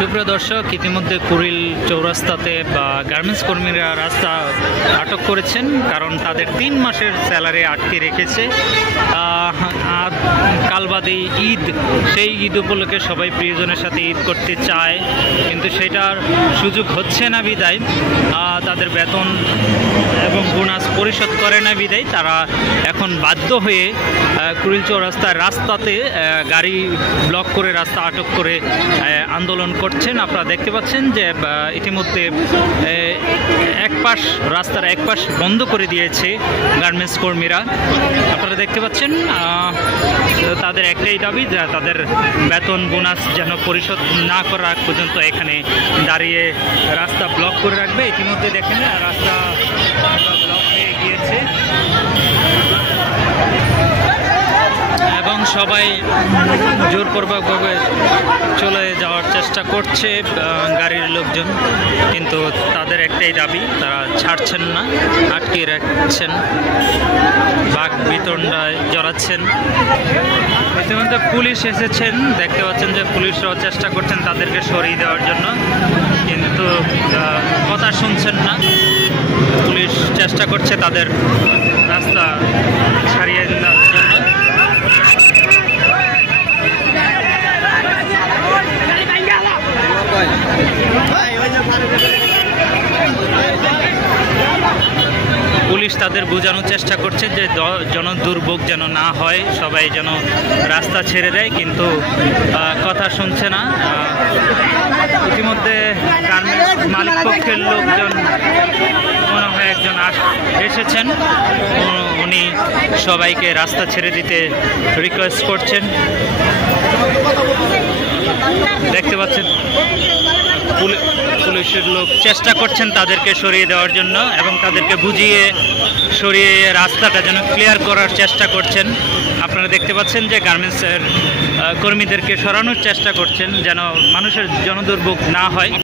সুপ্রিয় দর্শক, ইতিমধ্যে কুড়িল চৌরাস্তাতে গার্মেন্টস কর্মীরা রাস্তা আটক করেছেন, কারণ তাদের 3 মাসের স্যালারি আটকে রেখেছে। কালবাদে ঈদ, সেই ঈদ উপলক্ষে সবাই প্রিয়জনের সাথে ঈদ করতে চায়, কিন্তু সেটার সুযোগ হচ্ছে না বিদায় তাদের বেতন এবং বোনাস পরিশোধ করে না বিদায় তারা এখন বাধ্য হয়ে কুড়িল চৌরাস্তার রাস্তাতে গাড়ি ব্লক করে রাস্তা আটক করে আন্দোলন করছেন। আপনারা দেখতে পাচ্ছেন যে ইতিমধ্যে রাস্তার এক পাশ বন্ধ করে দিয়েছে গার্মেন্টস কর্মীরা। আপনারা দেখতে পাচ্ছেন তাদের একটাই দাবি যে তাদের বেতন বোনাস যেন পরিশোধ না করা আগ পর্যন্ত এখানে দাঁড়িয়ে রাস্তা ব্লক করে রাখবে। ইতিমধ্যে দেখেন রাস্তা ব্লক হয়ে গিয়েছে এবং সবাই জোরপূর্বকভাবে চলে যাওয়ার চেষ্টা করছে গাড়ির লোকজন, কিন্তু তাদের একটাই দাবি, তারা ছাড়ছেন না, আটকে রাখছেন, বাঘ বিতণ্ডায় জড়াচ্ছেন। ইতিমধ্যে পুলিশ এসেছেন, দেখতে পাচ্ছেন যে পুলিশরাও চেষ্টা করছেন তাদেরকে সরিয়ে দেওয়ার জন্য, কিন্তু কথা শুনছেন না। পুলিশ চেষ্টা করছে তাদের রাস্তা ছাড়িয়ে দেওয়ার জন্য। পুলিশ তাদের বোঝানোর চেষ্টা করছে যে জনদুর্ভোগ যেন না হয়, সবাই যেন রাস্তা ছেড়ে দেয়, কিন্তু কথা শুনছে না। ইতিমধ্যে গার্মেন্টস মালিক পক্ষের লোকজন মনে হয় একজন এসেছেন, উনি সবাইকে রাস্তা ছেড়ে দিতে রিকোয়েস্ট করছেন। দেখতে পাচ্ছেন পুলিশের লোক চেষ্টা করছেন তাদেরকে সরিয়ে দেওয়ার জন্য এবং তাদেরকে বুঝিয়ে সরিয়ে রাস্তাটা যেন ক্লিয়ার করার চেষ্টা করছেন। আপনারা দেখতে পাচ্ছেন যে গার্মেন্টসের কর্মীদেরকে সরানোর চেষ্টা করছেন যেন মানুষের জনদুর্ভোগ না হয়।